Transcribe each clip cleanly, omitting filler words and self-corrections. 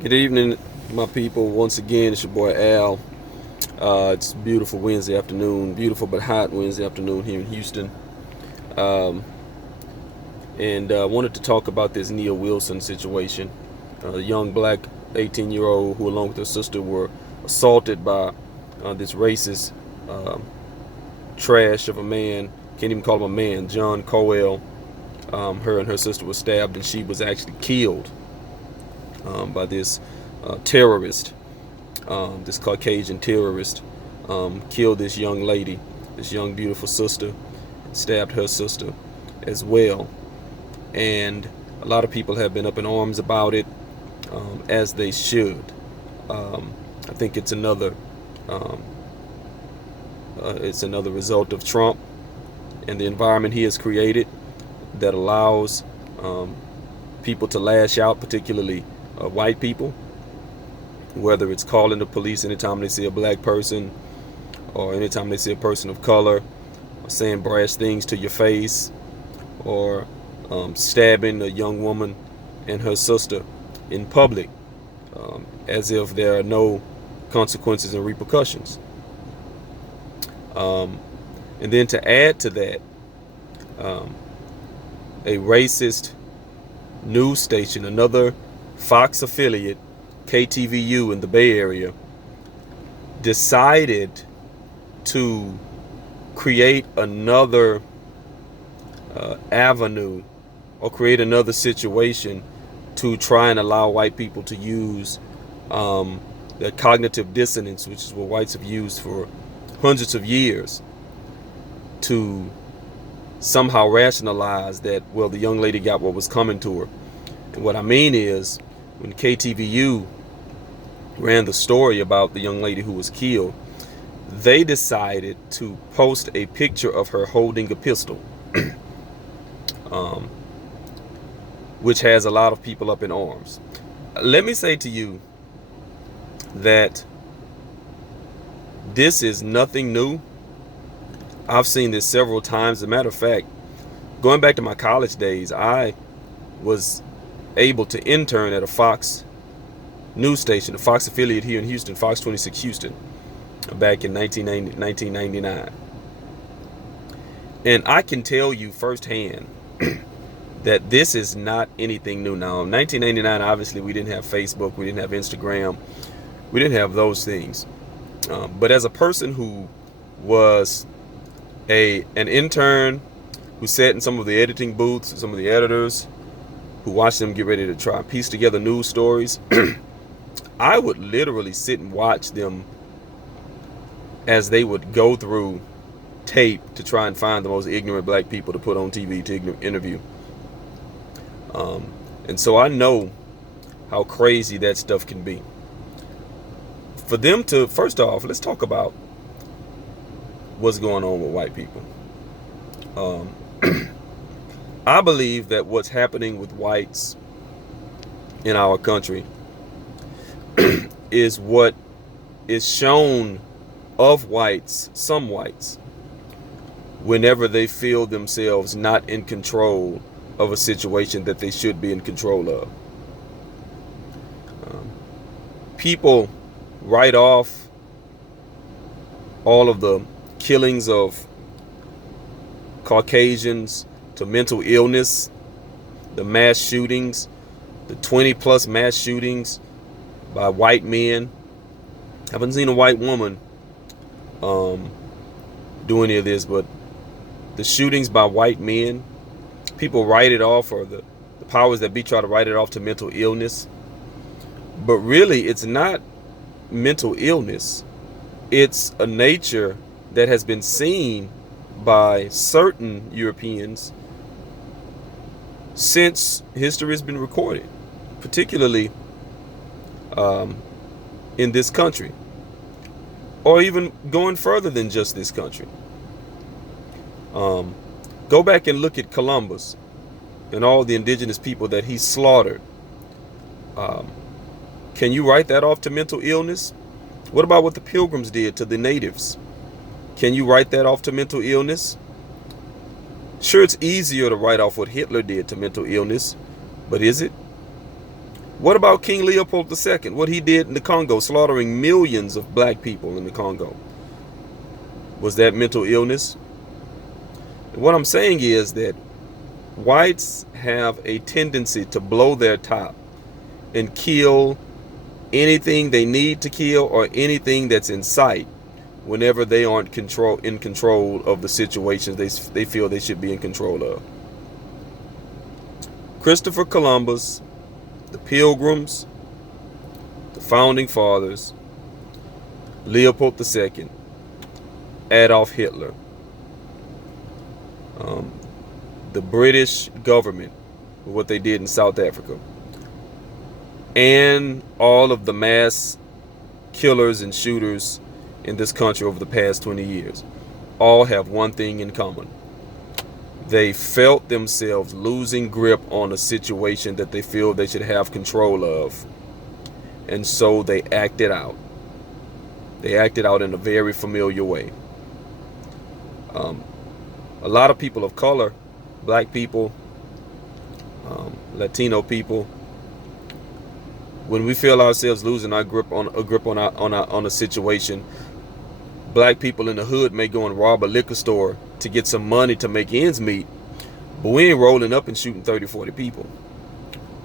Good evening, my people. Once again, it's your boy Al. It's beautiful Wednesday afternoon, beautiful but hot Wednesday afternoon here in Houston. Um, and wanted to talk about this Nia Wilson situation. A young black 18-year-old who, along with her sister, were assaulted by this racist um, trash of a man. Can't even call him a man. John Coel. Her and her sister were stabbed, and she was actually killed by this terrorist. This Caucasian terrorist killed this young lady, this young beautiful sister, stabbed her sister as well. And a lot of people have been up in arms about it, as they should. I think um, it's another result of Trump and the environment he has created that allows people to lash out, particularly white people, whether it's calling the police anytime they see a black person or anytime they see a person of color, or saying brash things to your face, or stabbing a young woman and her sister in public, as if there are no consequences and repercussions. And then to add to that, a racist news station, another Fox affiliate, KTVU in the Bay Area, decided to create another avenue or create another situation to try and allow white people to use the cognitive dissonance, which is what whites have used for hundreds of years, to somehow rationalize that, well, the young lady got what was coming to her. And what I mean is, when KTVU ran the story about the young lady who was killed, they decided to post a picture of her holding a pistol, um, which has a lot of people up in arms. Let me say to you that this is nothing new. I've seen this several times. As a matter of fact, going back to my college days, I was able to intern at a Fox news station, a Fox affiliate here in Houston, Fox 26 Houston, back in 1999. And I can tell you firsthand that this is not anything new. Now, in 1999, obviously, we didn't have Facebook, we didn't have Instagram, we didn't have those things. But as a person who was an intern, who sat in some of the editing booths, some of the editors, who watched them get ready to try and piece together news stories, I would literally sit and watch them as they would go through tape to try and find the most ignorant black people to put on TV to interview. And so I know how crazy that stuff can be. For them to, first off, let's talk about what's going on with white people. I believe that what's happening with whites in our country is what is shown of whites, some whites, whenever they feel themselves not in control of a situation that they should be in control of. People write off all of the killings of Caucasians to mental illness, the mass shootings, the 20 plus mass shootings by white men. I haven't seen a white woman do any of this, but the shootings by white men, people write it off, or the powers that be try to write it off to mental illness. But really, it's not mental illness. It's a nature that has been seen by certain Europeans since history has been recorded, particularly in this country, or even going further than just this country. Go back and look at Columbus and all the indigenous people that he slaughtered. Can you write that off to mental illness? What about what the Pilgrims did to the natives? Can you write that off to mental illness? Sure, it's easier to write off what Hitler did to mental illness, but is it? What about King Leopold II? What he did in the Congo, slaughtering millions of black people in the Congo. Was that mental illness? And what I'm saying is that whites have a tendency to blow their top and kill anything they need to kill or anything that's in sight whenever they aren't in control of the situations they feel they should be in control of. Christopher Columbus, the Pilgrims, the Founding Fathers, Leopold II, Adolf Hitler, the British government, what they did in South Africa, and all of the mass killers and shooters in this country over the past 20 years, all have one thing in common. They felt themselves losing grip on a situation that they feel they should have control of. And so they acted out. They acted out in a very familiar way. A lot of people of color, black people, Latino people, when we feel ourselves losing our grip on a situation, black people in the hood may go and rob a liquor store to get some money to make ends meet, but we ain't rolling up and shooting 30, 40 people.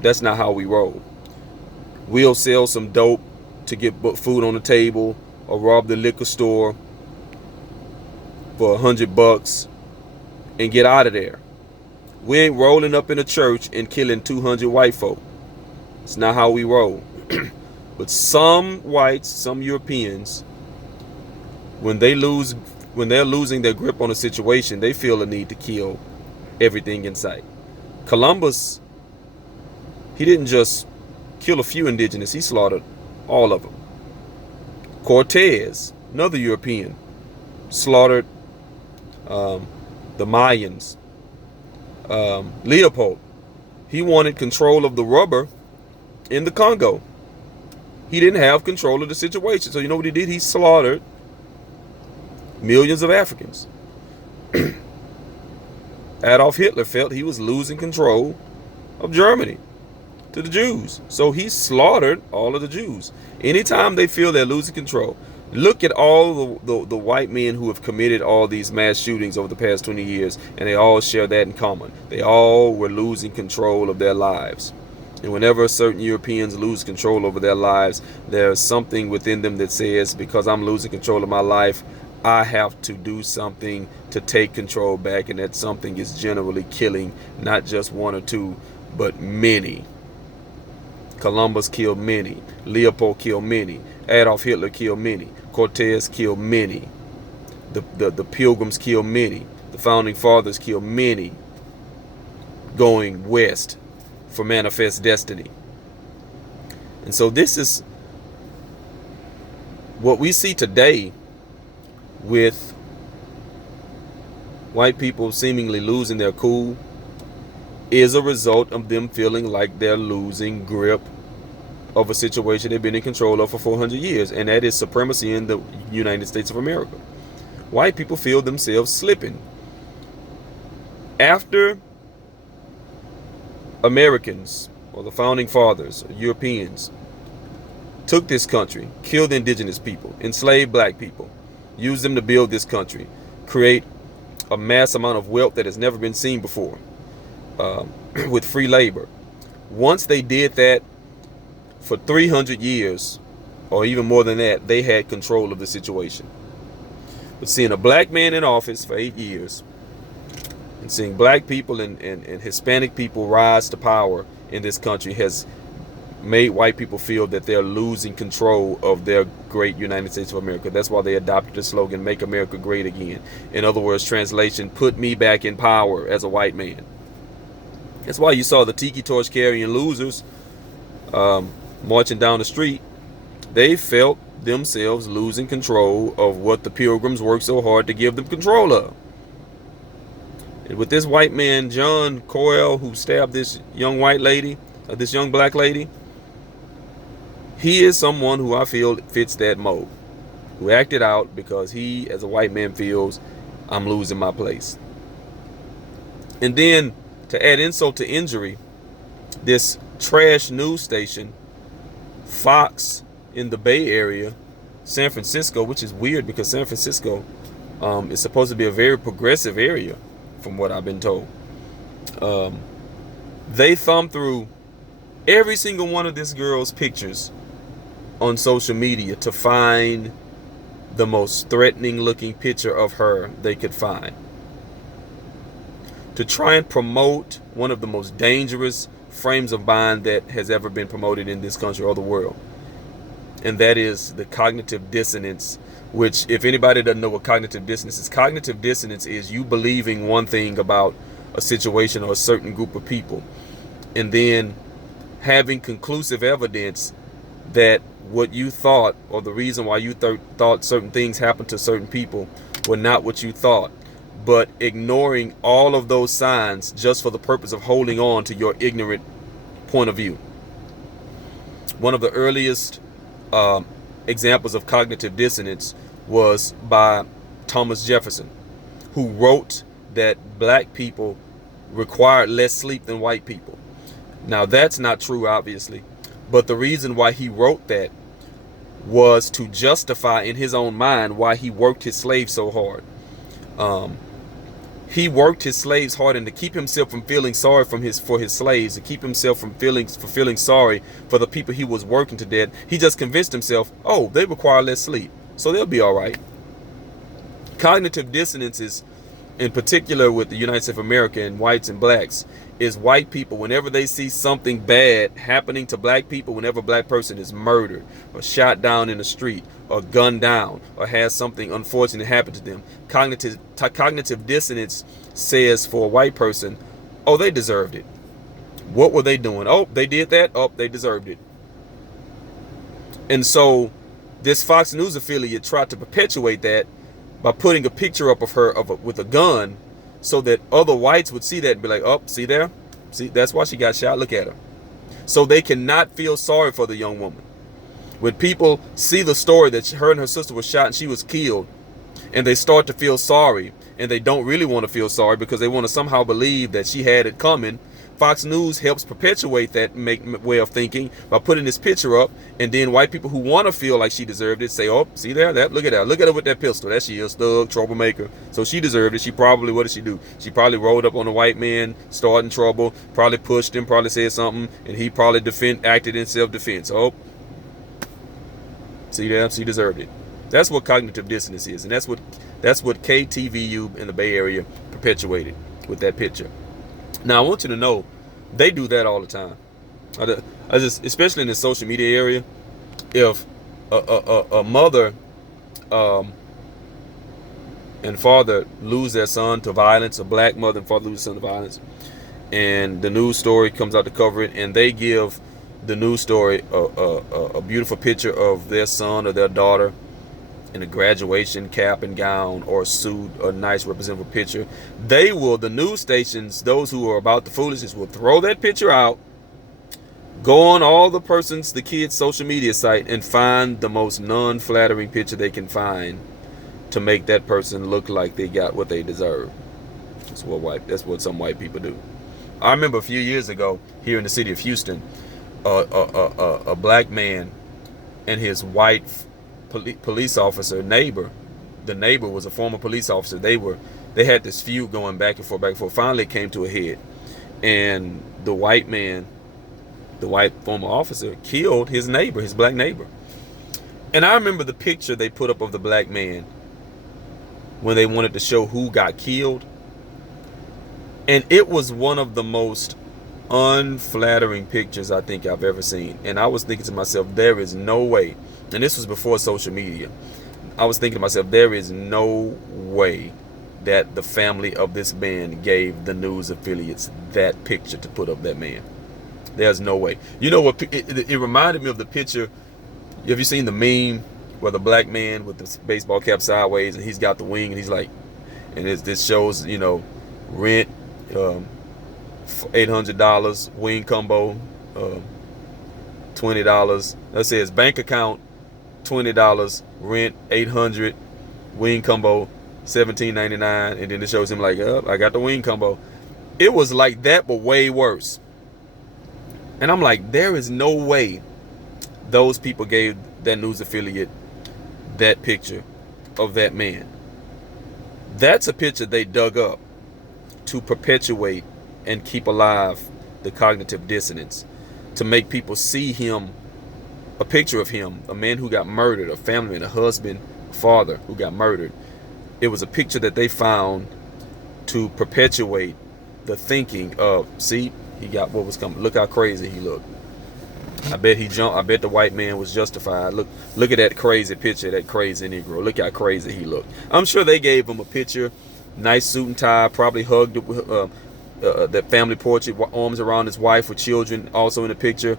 That's not how we roll. We'll sell some dope to get food on the table or rob the liquor store for $100 and get out of there. We ain't rolling up in a church and killing 200 white folk. It's not how we roll. But some whites, some Europeans, when they're losing their grip on a situation, they feel a need to kill everything in sight. Columbus, he didn't just kill a few indigenous, he slaughtered all of them. Cortez, another European, slaughtered the Mayans. Leopold, he wanted control of the rubber in the Congo. He didn't have control of the situation. So you know what he did? He slaughtered millions of Africans. Adolf Hitler felt he was losing control of Germany to the Jews. So he slaughtered all of the Jews. Anytime they feel they're losing control, look at all the white men who have committed all these mass shootings over the past 20 years, and they all share that in common. They all were losing control of their lives. And whenever certain Europeans lose control over their lives, there's something within them that says, because I'm losing control of my life, I have to do something to take control back. And that something is generally killing not just one or two, but many. Columbus killed many. Leopold killed many. Adolf Hitler killed many. Cortez killed many. The Pilgrims killed many. The Founding Fathers killed many, going west for manifest destiny. And so this is what we see today with white people seemingly losing their cool, is a result of them feeling like they're losing grip of a situation they've been in control of for 400 years, and that is supremacy in the United States of America. White people feel themselves slipping. After Americans, or the Founding Fathers, or Europeans, took this country, killed indigenous people, enslaved black people, used them to build this country, create a mass amount of wealth that has never been seen before, with free labor. Once they did that, for 300 years, or even more than that, they had control of the situation. But seeing a black man in office for 8 years, and seeing black people and Hispanic people rise to power in this country has made white people feel that they're losing control of their great United States of America. That's why they adopted the slogan, "Make America Great Again." In other words, translation, put me back in power as a white man. That's why you saw the tiki torch carrying losers marching down the street. They felt themselves losing control of what the Pilgrims worked so hard to give them control of. And with this white man, John Coyle, who stabbed this young white lady, this young black lady, he is someone who I feel fits that mold, who acted out because he, as a white man, feels I'm losing my place. And then, to add insult to injury, this trash news station, Fox, in the Bay Area, San Francisco, which is weird because San Francisco is supposed to be a very progressive area, from what I've been told. They thumbed through every single one of this girl's pictures on social media to find the most threatening looking picture of her they could find, to try and promote one of the most dangerous frames of mind that has ever been promoted in this country or the world. And that is the cognitive dissonance, which, if anybody doesn't know what cognitive dissonance is you believing one thing about a situation or a certain group of people, and then having conclusive evidence that what you thought, or the reason why you thought certain things happened to certain people, were not what you thought, but ignoring all of those signs just for the purpose of holding on to your ignorant point of view. One of the earliest examples of cognitive dissonance was by Thomas Jefferson, who wrote that black people required less sleep than white people. Now, that's not true, obviously, but the reason why he wrote that was to justify in his own mind why he worked his slaves so hard. He worked his slaves hard, and to keep himself from feeling sorry for his slaves, to keep himself from feeling sorry for the people he was working to death, he just convinced himself, oh, they require less sleep, so they'll be all right. Cognitive dissonance is, in particular with the United States of America and whites and blacks, is white people, whenever they see something bad happening to black people, whenever a black person is murdered or shot down in the street or gunned down or has something unfortunate happen to them, cognitive dissonance says for a white person, oh, they deserved it. What were they doing? Oh, they did that. Oh, they deserved it. And so this Fox News affiliate tried to perpetuate that by putting a picture up of her with a gun, so that other whites would see that and be like, oh, see there? See, that's why she got shot. Look at her. So they cannot feel sorry for the young woman. When people see the story that her and her sister were shot and she was killed, and they start to feel sorry, and they don't really want to feel sorry because they want to somehow believe that she had it coming, Fox News helps perpetuate that way of thinking by putting this picture up, and then white people who want to feel like she deserved it say, oh, see there, look at her with that pistol. That she is, thug, troublemaker. So she deserved it. She probably, what did she do? She probably rolled up on a white man, starting trouble, probably pushed him, probably said something, and he probably acted in self-defense. Oh, see there, she deserved it. That's what cognitive dissonance is, and that's what KTVU in the Bay Area perpetuated with that picture. Now, I want you to know, they do that all the time. I just, especially in the social media area, if a mother and father lose their son to violence, a black mother and father lose their son to violence, and the news story comes out to cover it, and they give the news story a beautiful picture of their son or their daughter in a graduation cap and gown or suit, a nice representative picture, the news stations, those who are about the foolishness, will throw that picture out, go on the kid's social media site, and find the most non-flattering picture they can find to make that person look like they got what they deserve. That's what some white people do. I remember a few years ago here in the city of Houston, a black man and his white police officer neighbor. The neighbor was a former police officer. They had this feud going back and forth. Finally it came to a head, and the white former officer killed his neighbor, his black neighbor. And I remember the picture they put up of the black man when they wanted to show who got killed, and it was one of the most unflattering pictures I think I've ever seen. And I was thinking to myself, there is no way, and this was before social media, I was thinking to myself, there is no way that the family of this man gave the news affiliates that picture to put up that man. There's no way. You know what, it reminded me of the picture, have you seen the meme where the black man with the baseball cap sideways and he's got the wing, and he's like, and this shows, rent, $800, wing combo, $20. Let's say his bank account, $20, rent $800, wing combo $17.99, and then it shows him like, I got the wing combo. It was like that, but way worse. And I'm like, there is no way those people gave that news affiliate that picture of that man. That's a picture they dug up to perpetuate and keep alive the cognitive dissonance, to make people see him, a picture of him, a man who got murdered, a family man, a husband, father who got murdered. It was a picture that they found to perpetuate the thinking of, see, he got what was coming. Look how crazy he looked. I bet he jumped. I bet the white man was justified. Look at that crazy picture, that crazy Negro. Look how crazy he looked. I'm sure they gave him a picture, nice suit and tie, probably hugged that family portrait, arms around his wife with children, also in the picture,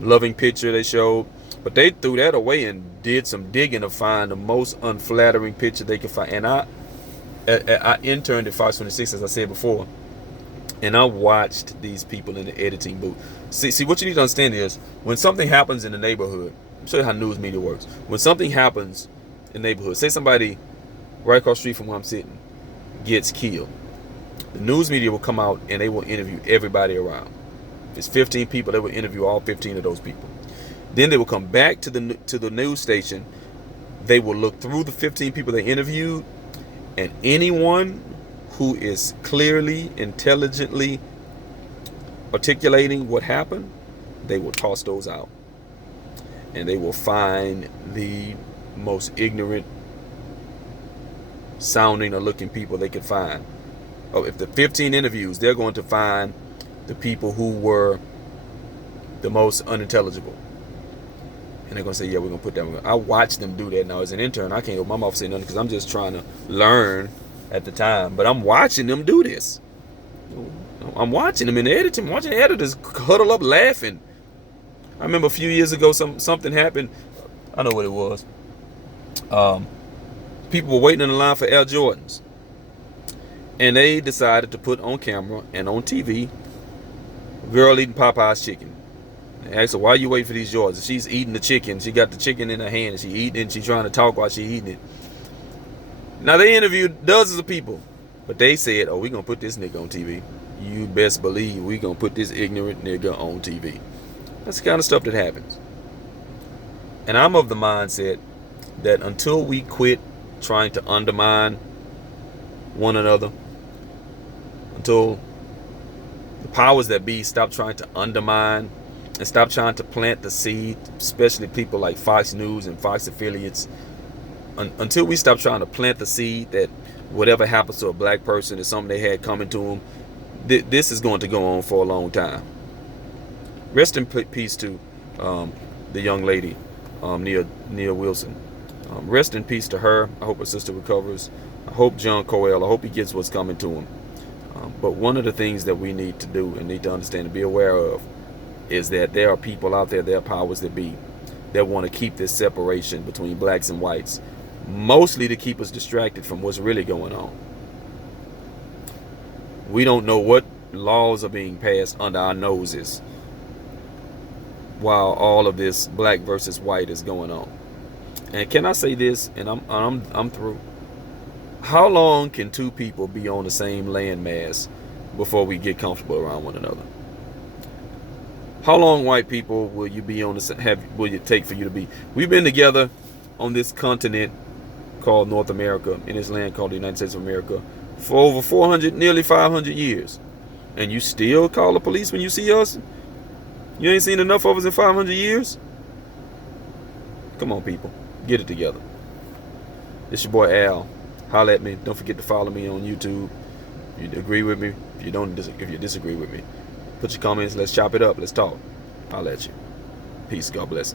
loving picture they showed. But they threw that away and did some digging to find the most unflattering picture they could find. And I interned at Fox 26, as I said before, and I watched these people in the editing booth. See, what you need to understand is, when something happens in the neighborhood, I'll show you how news media works. When something happens in the neighborhood, say somebody right across the street from where I'm sitting gets killed, the news media will come out and they will interview everybody around. If it's 15 people, they will interview all 15 of those people. Then they will come back to the news station. They will look through the 15 people they interviewed, and anyone who is clearly, intelligently articulating what happened, they will toss those out. And they will find the most ignorant sounding or looking people they could find. Oh, if the 15 interviews, they're going to find the people who were the most unintelligible. And they're going to say, yeah, we're going to put that. I watch them do that now. As an intern, I can't go my mouth say nothing because I'm just trying to learn at the time. But I'm watching them do this. I'm watching them in the editing. I'm watching the editors huddle up laughing. I remember a few years ago, something happened. I know what it was. People were waiting in the line for Air Jordans. And they decided to put on camera and on TV a girl eating Popeye's chicken. They asked her, why are you waiting for these Jordans? She's eating the chicken. She got the chicken in her hand. And she eating it. She's trying to talk while she's eating it. Now, they interviewed dozens of people. But they said, oh, we're going to put this nigga on TV. You best believe we're going to put this ignorant nigga on TV. That's the kind of stuff that happens. And I'm of the mindset that until we quit trying to undermine one another, until the powers that be stop trying to undermine and stop trying to plant the seed, especially people like Fox News and Fox affiliates, until we stop trying to plant the seed that whatever happens to a black person is something they had coming to them, this is going to go on for a long time. Rest in peace to the young lady, Nia Wilson. Rest in peace to her. I hope her sister recovers. I hope John Coyle, I hope he gets what's coming to him. But one of the things that we need to do and need to understand and be aware of is that there are people out there, there are powers that be, that want to keep this separation between blacks and whites, mostly to keep us distracted from what's really going on. We don't know what laws are being passed under our noses while all of this black versus white is going on. And can I say this, and I'm through. How long can two people be on the same landmass before we get comfortable around one another? How long, white people, will you be on the will it take for you to be? We've been together on this continent called North America, in this land called the United States of America, for over 400, nearly 500 years. And you still call the police when you see us? You ain't seen enough of us in 500 years? Come on, people. Get it together. It's your boy Al. Holla at me. Don't forget to follow me on YouTube. If you agree with me. If you disagree with me, put your comments. Let's chop it up. Let's talk. Holla at you. Peace. God bless.